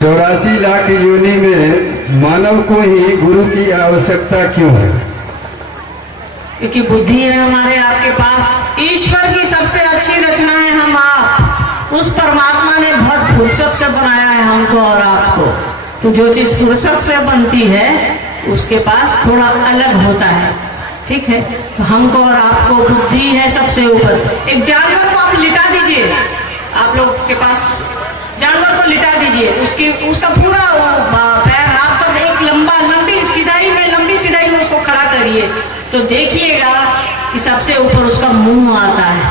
84 लाख योनि में मानव को ही गुरु की आवश्यकता क्यों है? क्योंकि बुद्धि है हमारे आपके पास। ईश्वर की सबसे अच्छी रचना है हम आप। उस परमात्मा ने बहुत फुर्सत से बनाया है हमको और आपको। तो जो चीज फुर्सत से बनती है उसके पास थोड़ा अलग होता है, ठीक है। तो हमको और आपको बुद्धि है सबसे ऊपर। एक जानवर को आप लिटा दीजिए, आप लोग के पास जानवर को लिटा दीजिए, उसका पूरा पैर हाथ सब एक लंबी सीधाई में उसको खड़ा करिए, तो देखिएगा कि सबसे ऊपर उसका मुंह आता है।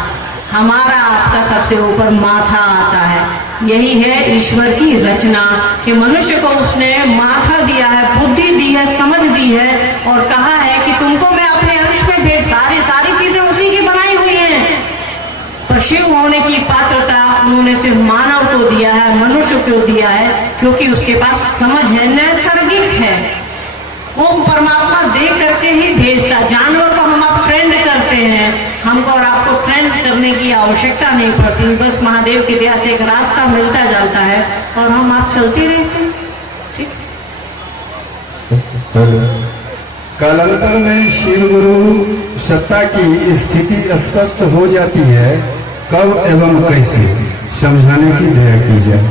हमारा आपका सबसे ऊपर माथा आता है। यही है ईश्वर की रचना कि मनुष्य को उसने माथा दिया है, बुद्धि दी है, समझ दी है और कहा है कि तुमको मैं अपने अंश में भेज। सारी चीजें उसी की बनाई हुई हैं, पर शिव होने की पात्रता उन्होंने सिर्फ मानव को दिया है, मनुष्य को दिया है, क्योंकि उसके पास समझ है, नैसर्गिक है। वो परमात्मा दे करके ही भेजता। जानवर को हम आप ट्रेंड करते हैं, हमको और आपको ट्रेंड करने की आवश्यकता नहीं पड़ती। बस महादेव की दया से एक रास्ता मिलता जाता है और हम आप चलते रहते हैं, ठीक। कालांतर में शिव गुरु सत्ता की स्थिति स्पष्ट हो जाती है, कब एवं कैसे, समझाने की दया की जाए।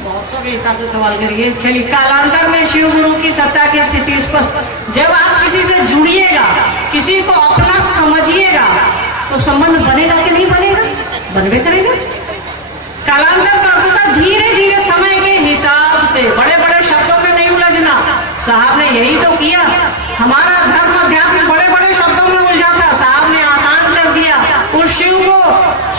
बहुत सब हिसाब से सवाल करिए। चलिए, कालांतर में शिव गुरु की सत्ता की स्थिति स्पष्ट। जब आप किसी से जुड़िएगा, किसी को अपना समझिएगा, तो संबंध बनेगा कि नहीं बनेगा? बनबे करेगा। कालांतर का अर्थ होता धीरे धीरे समय के हिसाब से, बड़े बड़े शब्दों में नहीं उलझना। साहब ने यही तो किया। हमारा धर्म अध्यात्म बड़े बड़े शब्दों में उलझा था, साहब ने आसान कर दिया। उस शिव को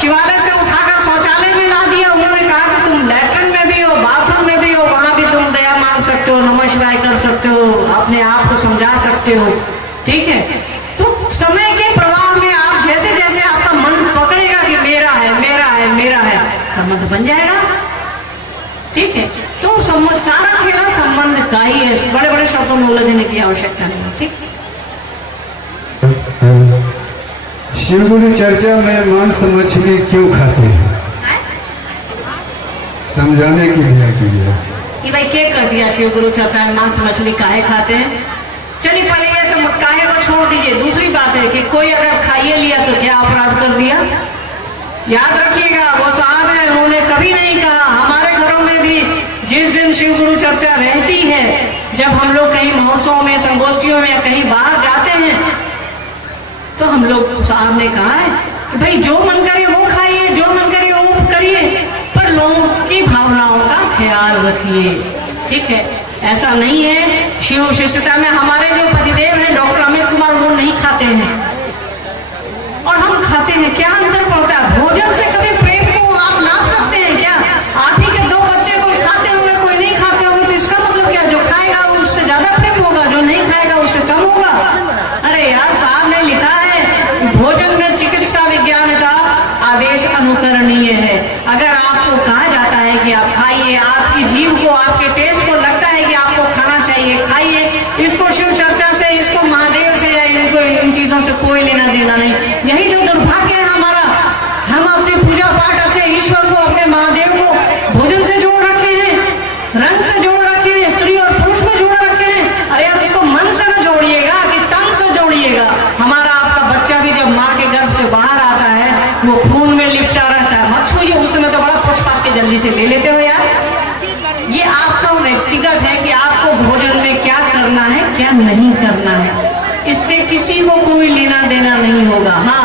शिवालय से उठाकर शौचालय में ला दिया। उन्होंने कहा कि तुम लैट्रिन में भी हो, बाथरूम में भी हो, वहां भी तुम दया मांग सकते हो, नमः शिवाय कर सकते हो, अपने आप को समझा सकते हो, ठीक है। तो समय के प्रवाह में आप जैसे जैसे आपका मन पकड़ेगा कि मेरा है मेरा है मेरा है, संबंध बन जाएगा, ठीक है। तो सारा खेला संबंध का ही है, बड़े बड़े शब्दों में उलझने की आवश्यकता नहीं, ठीक। शिव गुरु चर्चा में मांस मछली क्यों खाते हैं, समझाने की दया कीजिए। कि भाई क्या कर दिया शिव गुरु चर्चा में मांस मछली काहे खाते हैं? चलिए पहले ये सब काहे को छोड़ दीजिए। दूसरी बात है कि कोई अगर खाइए लिया तो क्या अपराध कर दिया? याद रखिएगा, वो साहब है, उन्होंने कभी नहीं कहा। हमारे घरों में भी जिस दिन शिव गुरु चर्चा रहती है, जब हम लोग कहीं महोत्सव में, संगोष्ठियों में या कहीं बाहर जाते हैं, तो हम लोग साहब ने कहा है कि भाई जो मन करे वो खाइए, जो मन करे वो करिए, पर लोगों की भावनाओं का ख्याल रखिए, ठीक है। ऐसा नहीं है। शिव शिष्यता में हमारे जो पतिदेव हैं डॉक्टर अमित कुमार, वो नहीं खाते हैं और हम खाते हैं। क्या अंतर पड़ता है? भोजन से कभी प्रेम को आप नाप सकते हैं क्या? आप ही के दो बच्चे कोई खाते होंगे, कोई नहीं खाते होंगे, तो इसका मतलब क्या? जो खाएगा उससे ज्यादा प्रेम होगा, जो नहीं खाएगा उससे कम होगा? अरे यार, साहब ने लिखा है भोजन में चिकित्सा विज्ञान का आदेश अनुकरणीय है। अगर आपको कहा जाता है कि आप खाइए, आपकी जीभ को, आपके टेस्ट को लगता है कि आपको खाना चाहिए, खाइए। इसको शिव चर्चा से, इसको महादेव से या इनको इन चीजों से कोई लेना देना नहीं। यही तो दुर्भाग्य है हमारा। हम अपनी पूजा पाठ, अपने ईश्वर को, अपने महादेव को भोजन से जोड़ रखे हैं, रंग से जोड़ रखे हैं, स्त्री और पुरुष में जोड़ रखे हैं। अरे यार, इसको मन से न जोड़िएगा कि तन से जोड़िएगा। हमारा आपका बच्चा भी जब माँ के गर्भ से बाहर आता है, वो खून में लिपटा रहता है, मत छूइए। उस समय तो बड़ा पूछ पाछ के जल्दी से ले लेते हो यार। ये आपका व्यक्तिगत है कि आपको भोजन में क्या करना है, क्या नहीं करना है। इससे किसी को कोई लेना देना नहीं होगा। हाँ,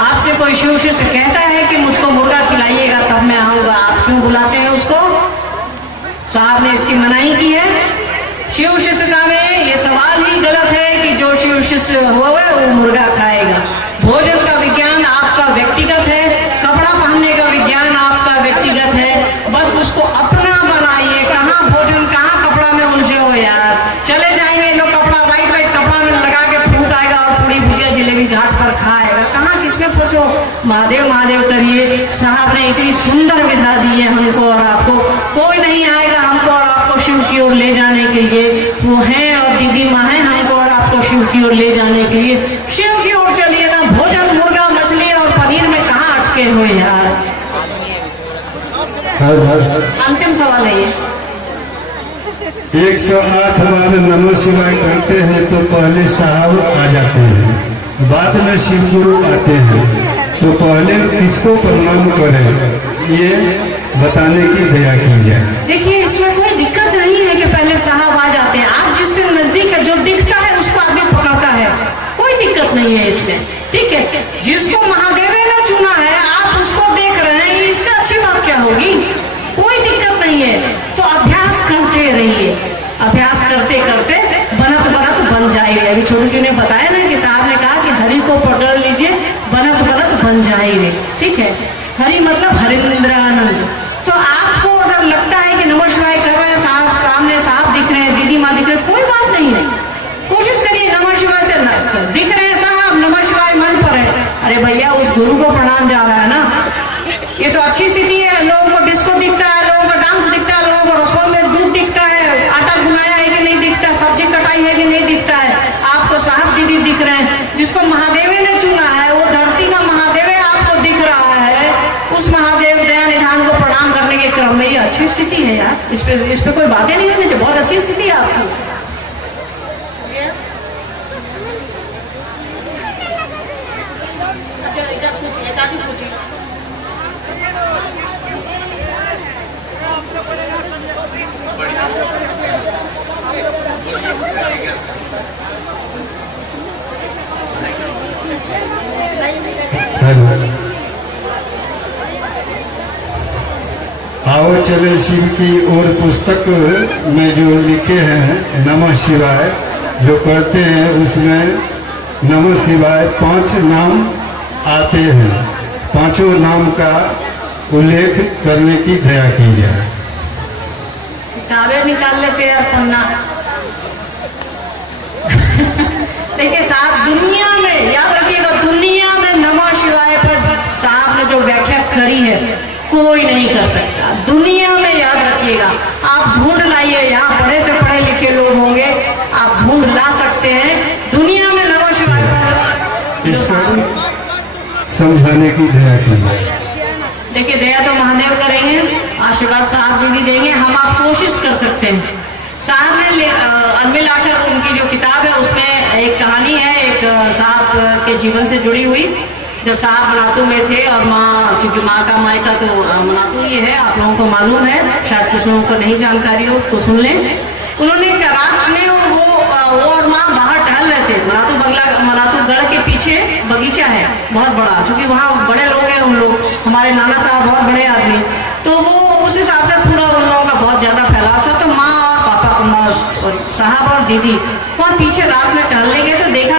आपसे कोई शिव शिष्य कहता है कि मुझको मुर्गा खिलाइएगा तब मैं आऊंगा, आप क्यों बुलाते हैं उसको? साहब ने इसकी मनाही की है। शिव शिष्यता में ये सवाल ही गलत है कि जो शिव शिष्य होगा वो मुर्गा खाएगा। भोजन का विज्ञान आपका व्यक्तिगत है, कपड़ा पहनने का विज्ञान आपका व्यक्तिगत है। बस उसको अपना बनाइए। कहाँ भोजन, कहाँ कपड़ा में उलझे हो यार। चले जाएंगे लोग, कपड़ा वाइट कपड़ा में लगा के फूट आएगा और पूरी भुजिया जिलेबी घाट पर खाएगा। कहाँ किसमें फंसे हो? महादेव महादेव करिए। साहब ने इतनी सुंदर विधा दी है हमको और आपको। कोई नहीं आएगा हमको और आपको शिव की ओर ले जाने के लिए। वो है और दीदी माँ है हमको और आपको शिव की ओर ले जाने के लिए। शिव की ओर चलिए ना। भोजन मुर्गा मछली और पनीर में कहाँ अटके हुए यार। अंतिम सवाल है ये। 108 बार नमः शिवाय करते हैं तो पहले साहब आ जाते हैं, बाद में शिव गुरु आते हैं, तो पहले किसको प्रणाम करें ये बताने की दया की जाए। देखिए इसमें कोई दिक्कत नहीं है कि पहले साहब आ जाते हैं। आप जिससे नजदीक है, जो दिखता है उसको आदमी पकड़ता है, कोई दिक्कत नहीं है इसमें, ठीक है। जिसको महादेव ने चुना है आप उसको देख रहे हैं, इससे अच्छी बात क्या होगी? कोई दिक्कत नहीं है। तो अभ्यास करते रहिए, अभ्यास करते करते बनत बनत बन जाएंगे। अभी छोटू जी ने बताया ना कि साहब ने कहा कि हरि को पकड़ लीजिए, बनत बनत बन जाएंगे, ठीक है। हरि मतलब हरिंद्रानंद। तो आपको अगर लगता है कि नमः शिवाय कर रहे हैं, साहब सामने साहब दिख रहे हैं, दीदी माँ दिख रहे हैं, कोई बात नहीं है, कोशिश करिए नमः शिवाय से दिख रहे हैं साहब, नमः शिवाय मन पर है, अरे भैया उस गुरु को प्रणाम जा रहा है ना। ये तो अच्छी स्थिति है। लोगों को डिस्को दिखता है, लोगों को डांस दिखता है, लोगों को रसोई में दूध दिखता है, आटा गुनाया है कि नहीं दिखता, सब्जी कटाई है कि नहीं दिखता है। आपको साहब दीदी दिख रहे हैं। जिसको महादेव ने चुना है वो धरती का महादेव आपको दिख रहा है, उस महादेव दया निधान को प्रणाम करने के क्रम में ये अच्छी स्थिति है यार। इस पे कोई बातें नहीं होनी, बहुत अच्छी स्थिति है आपकी। आओ चले शिव की ओर। पुस्तक में जो लिखे हैं नमः शिवाय जो करते हैं उसमें नमः शिवाय 5 नाम आते हैं। पांचों नाम का उल्लेख करने की दया की जाए। किताबें निकाल लेते यार पन्ना। देखिए साहब, दुनिया में याद रखिएगा, दुनिया में नमः शिवाय पर साहब ने जो व्याख्या करी है कोई नहीं कर सकता। दुनिया में याद रखिएगा, आप ढूंढ लाइए, यहाँ पढ़े से पढ़े लिखे लोग होंगे, आप ढूंढ ला सकते हैं। दुनिया में नमः शिवाय पर समझाने की दया की जाए। देखिए दया तो महादेव करेंगे, आशीर्वाद साहब दीदी देंगे, हम आप कोशिश कर सकते हैं। साहब ने अलमिल आकर उनकी जो किताब है उसमें एक कहानी है, एक साहब के जीवन से जुड़ी हुई। जब साहब मनातू में थे और माँ, चूंकि माँ का मायका तो मनातू ही है, आप लोगों को मालूम है, शायद कुछ लोगों को नहीं जानकारी हो तो सुन लें। उन्होंने रात में वो और माँ बाहर टहल रहे थे। मनातू गढ़ के पीछे बगीचा है बहुत बड़ा, क्योंकि वहाँ बड़े लोग हैं, उन लोग हमारे नाना साहब बहुत बड़े आदमी, तो वो उस हिसाब से पूरा उन लोगों का बहुत ज्यादा फैलाव था। तो माँ और पापा, साहब और दीदी वहाँ पीछे रात में टहलने गए